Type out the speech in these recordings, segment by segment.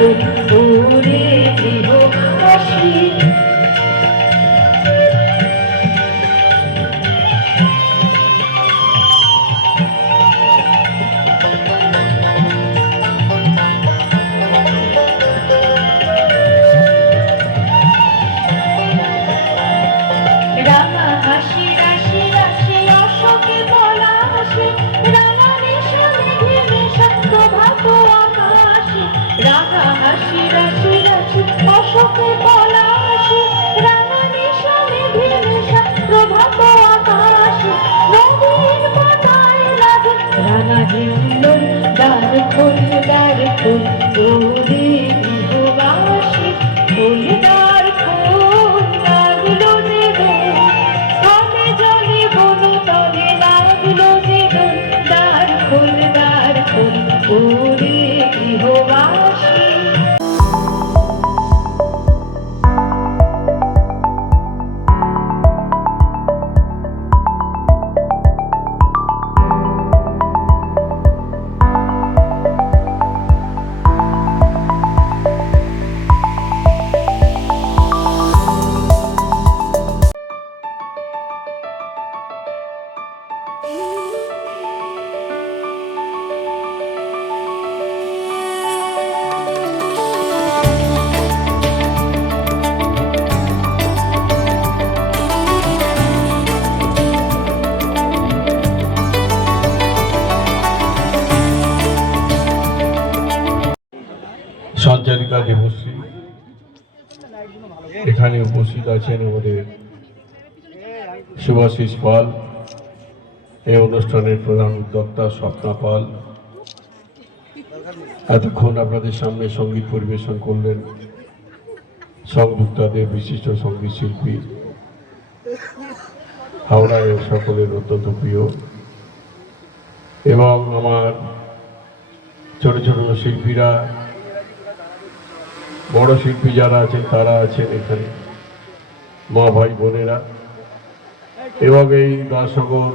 ওরে গৃহবাসী রাঙা হাসি রাশি রাশি অশোকে পলাশে রাঙা নেশা মেঘে নেশা প্রভাত আকাশে রাঙা হাসি রাশি রাশি অশোকে পলাশে রাঙা নেশা মেঘে নেশা প্রভাত আকাশে নদীর পাতায় লাগে রাঙা হিন্দন দ্বার খোল ওরে গৃহবাসী খোল দ্বার খোল লাগলো যে দোল তলে জলে বনো তলে লাগলো যে দোল দ্বার খোল ওরে গৃহবাসী সঞ্চারিকা দেবশ্রী এখানে উপস্থিত আছেন আমাদের শুভাশিস পাল, এই অনুষ্ঠানের প্রধান উদ্যোক্তা স্বপ্না পাল। এতক্ষণ আপনাদের সামনে সঙ্গীত পরিবেশন করলেন সংযুক্তাদের বিশিষ্ট সঙ্গীত শিল্পী, হাওড়ায় সকলের অত্যন্ত প্রিয়, এবং আমার ছোট ছোট শিল্পীরা, বড় শিল্পী যারা আছেন তারা আছেন এখানে, মা ভাই বোনেরা, এবং এই দাসগর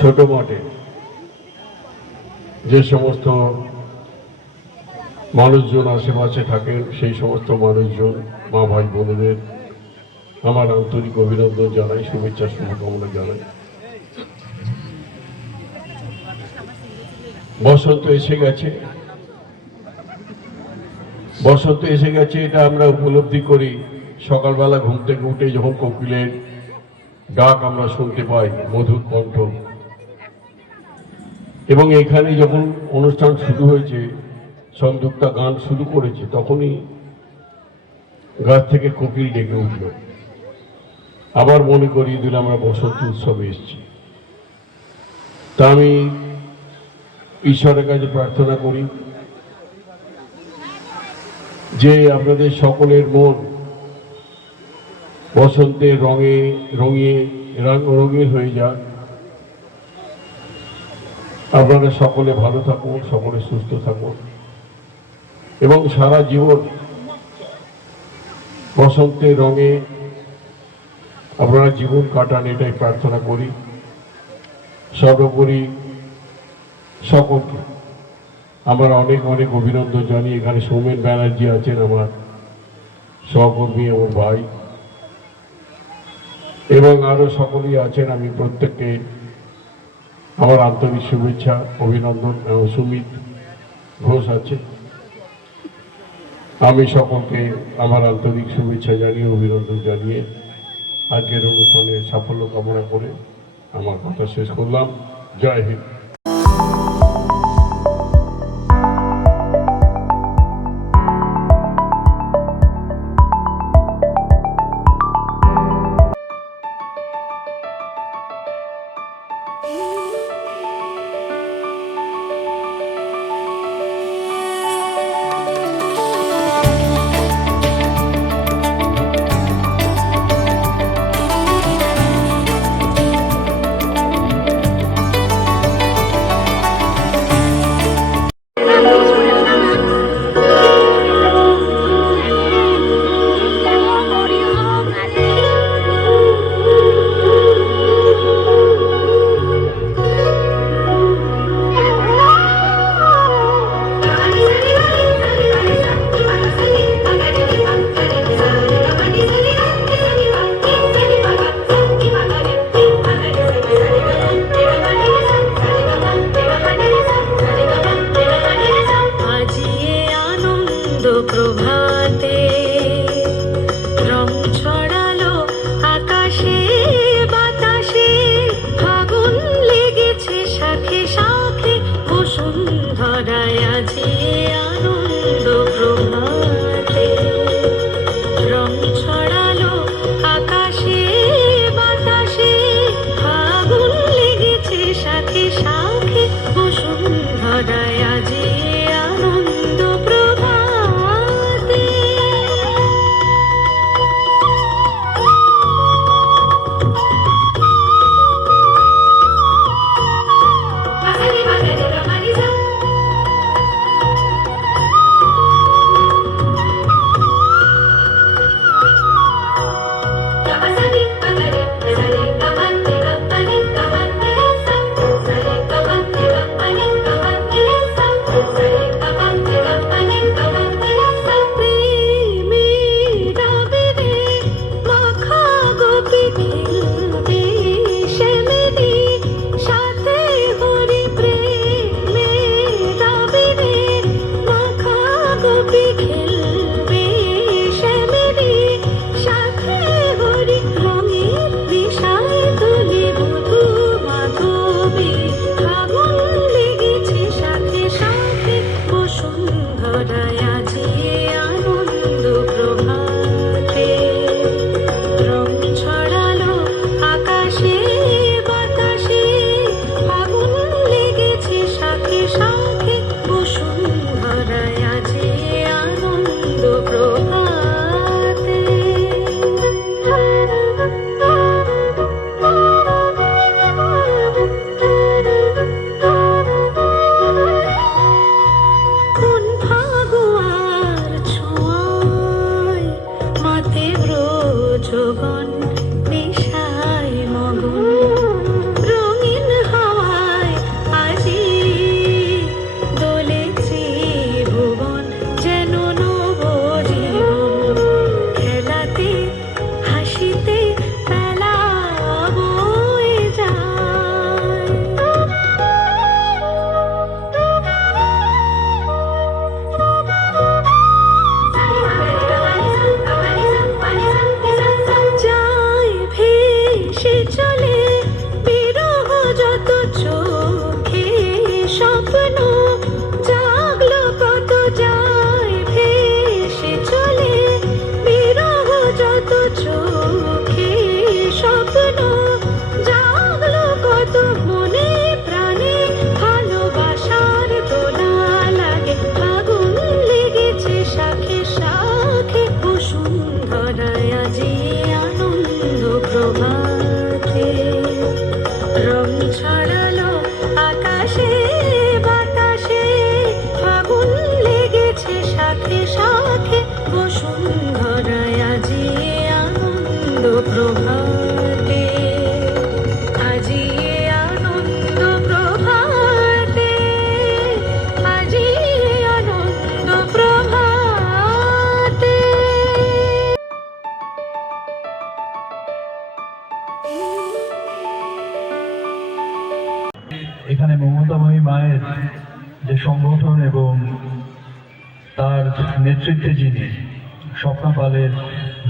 ছোট মাঠে যে সমস্ত মানুষজন আশেপাশে থাকেন সেই সমস্ত মানুষজন, মা ভাই বোনেদের আমার আন্তরিক অভিনন্দন জানাই, শুভেচ্ছা শুভকামনা জানাই। বসন্ত এসে গেছে, বসন্ত এসে গেছে এটা আমরা উপলব্ধি করি সকালবেলা ঘুম থেকে উঠে যখন কোকিলের ডাক আমরা শুনতে পাই, মধুর কণ্ঠ, এবং এখানে যখন অনুষ্ঠান শুরু হয়েছে, সংযুক্তা গান শুরু করেছে, তখনই গাছ থেকে কোকিল ডেকে উঠল। আবার মনে করিয়ে দিল আমরা বসন্ত উৎসবে এসেছি। তা আমি ঈশ্বরের কাছে প্রার্থনা করি যে আপনাদের সকলের মন বসন্তের রঙে রঙিন হয়ে যাক, আপনারা সকলে ভালো থাকুন, সকলে সুস্থ থাকুন, এবং সারা জীবন বসন্তের রঙে আপনারা জীবন কাটান, এটাই প্রার্থনা করি। সর্বোপরি সকলকে আমার অনেক অনেক অভিনন্দন জানিয়ে, এখানে সৌমেন ব্যানার্জি আছেন আমার সহকর্মী, আমার ভাই, এবং আরো সকলেই আছেন, আমি প্রত্যেককে আমার আন্তরিক শুভেচ্ছা অভিনন্দন। সুমিত ঘোষ আছে, আমি সকলকে আমার আন্তরিক শুভেচ্ছা জানিয়ে অভিনন্দন জানিয়ে আজকের অনুষ্ঠানের সাফল্য কামনা করে আমার কথা শেষ করলাম। জয় হিন্দ। প্রভাতে রং ছড়ালো আকাশে বাতাসে, ফাগুন লেগেছে শাখে শাখে, বসুন্ধরায় আজি আনন্দ প্রভাতে। রং ছড়ালো আকাশে বাতাসে, ফাগুন লেগেছে শাখে শাখে, বসুন্ধরায় আজি আনন্দ প্রভাতে। বাসারি বাজারে গামারি সা, গামাসারি বাজারে সারে গামান্তে গামানি গামান্তে সা, সারে গামান্তে গামানি গামান্তে সা, সারে গামান্তে গামানি গামান্তে সা। প্রেমে ডাবেরে মাখা গোপী খেলবে শ্যামেরি সাথে, হরি প্রেমে ডাবেরে মাখা গোপী খেলবে শ্যামেরি সাথে, হরি রঙের দিশায় তুলে বধূ মাধবী, ফাগুন লেগেছে শাখে শাখে, বসুন্ধরায় আজি আনন্দ প্রভাতে। রং ছড়ালো আকাশে বাতাসে, ফাগুন লেগেছে শাখে শাখে, বসুন্ধরায় আজি আনন্দ প্রভাতে। কোন ফাগুয়ার ছোঁয়ায় মাথে ব্রজগণ নেশায় মগন, রঙিন হাওয়ায় আজি দোলেছে ভুবন, যেন নবজীবন। খেলাতে হাসিতে বেলা বয়ে যায়। যায় ভেসে চলে বিরহ যত চোখে স্বপ্ন, জাগলো কত যায় ভেসে চলে বিরহ যত চোখে স্বপ্ন, জাগলো কত মনে প্রাণে, ভালোবাসার দোলা লাগে, ফাগুন লেগেছে শাখে শাখে, বসুন্ধরায় আজি আনন্দ প্রভাতে। রং ছড়ালো আকাশে বাতাসে, ফাগুন লেগেছে শাখে শাখে, বসুন্ধরায় আজি আনন্দ প্রভাতে। আজি আনন্দ প্রভাতে, আজি আনন্দ প্রভাতে। এখানে মমতাময়ী মায়ের যে সংগঠন এবং তার নেতৃত্বে যিনি স্বপ্না পালের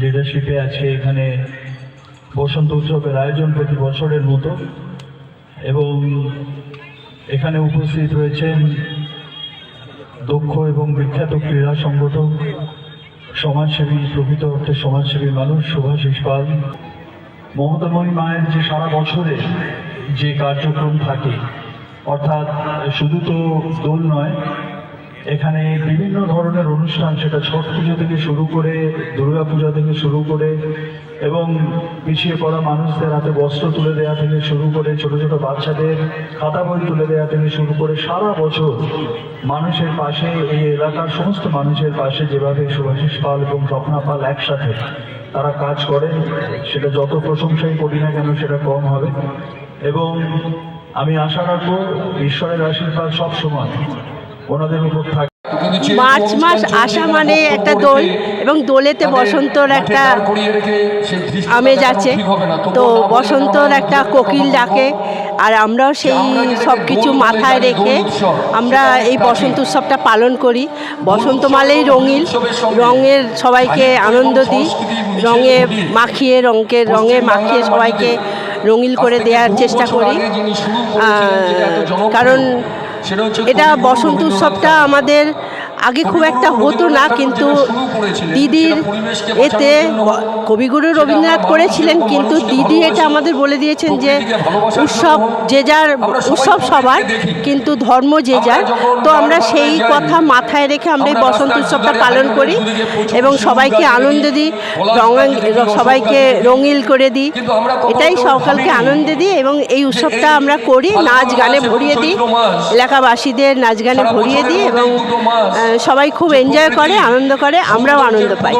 লিডারশিপে আছে, এখানে বসন্ত উৎসবের আয়োজন প্রতি বছরের মতো, এবং এখানে উপস্থিত রয়েছেন দক্ষ এবং বিখ্যাত ক্রীড়া সংগঠক, সমাজসেবী, প্রকৃত অর্থে সমাজসেবী মানুষ শুভাশিস পাল। মমতাময়ী মায়ের যে সারা বছরে যে কার্যক্রম থাকে, অর্থাৎ শুধু তো দোল নয়, এখানে বিভিন্ন ধরনের অনুষ্ঠান, সেটা ছট পুজো থেকে শুরু করে দুর্গা পূজা থেকে শুরু করে, এবং পিছিয়ে পড়া মানুষদের হাতে বস্ত্র তুলে দেওয়া থেকে শুরু করে, ছোট ছোট বাচ্চাদের খাতা বই তুলে দেওয়া থেকে শুরু করে, সারা বছর মানুষের পাশে, এই এলাকার সমস্ত মানুষের পাশে যেভাবে শুভাশিস পাল এবং স্বপ্না পাল একসাথে তারা কাজ করেন, সেটা যত প্রশংসাই করি না কেন সেটা কম হবে। এবং আমি আশা রাখবো ঈশ্বরের আশীর্বাদ সব সময় ওনাদের উপর থাকে। মার্চ মাস আসা মানে একটা দোল, এবং দোলেতে বসন্তর একটা আমেজ আছে। তো বসন্তর একটা কোকিল ডাকে, আর আমরাও সেই সব কিছু মাথায় রেখে আমরা এই বসন্ত উৎসবটা পালন করি। বসন্ত মানেই রঙিন, রঙের সবাইকে আনন্দ দিই, রঙে মাখিয়ে সবাইকে রঙিন করে দেওয়ার চেষ্টা করি। কারণ এটা বসন্ত উৎসবটা আমাদের আগে খুব একটা হতো না, কিন্তু দিদির এতে কবিগুরু রবীন্দ্রনাথ করেছিলেন, কিন্তু দিদি এটা আমাদের বলে দিয়েছেন যে উৎসব যে যার, উৎসব সবার, কিন্তু ধর্ম যে যার। তো আমরা সেই কথা মাথায় রেখে আমরা এই বসন্ত উৎসবটা পালন করি এবং সবাইকে আনন্দ দিই, সবাইকে রঙিন করে দিই। এটাই সকলকে আনন্দ দিই এবং এই উৎসবটা আমরা করি, নাচ গানে ভরিয়ে দিই, এলাকাবাসীদের নাচ গানে ভরিয়ে দিই এবং সবাই খুব এনজয় করে, আনন্দ করে, আমরাও আনন্দ পাই।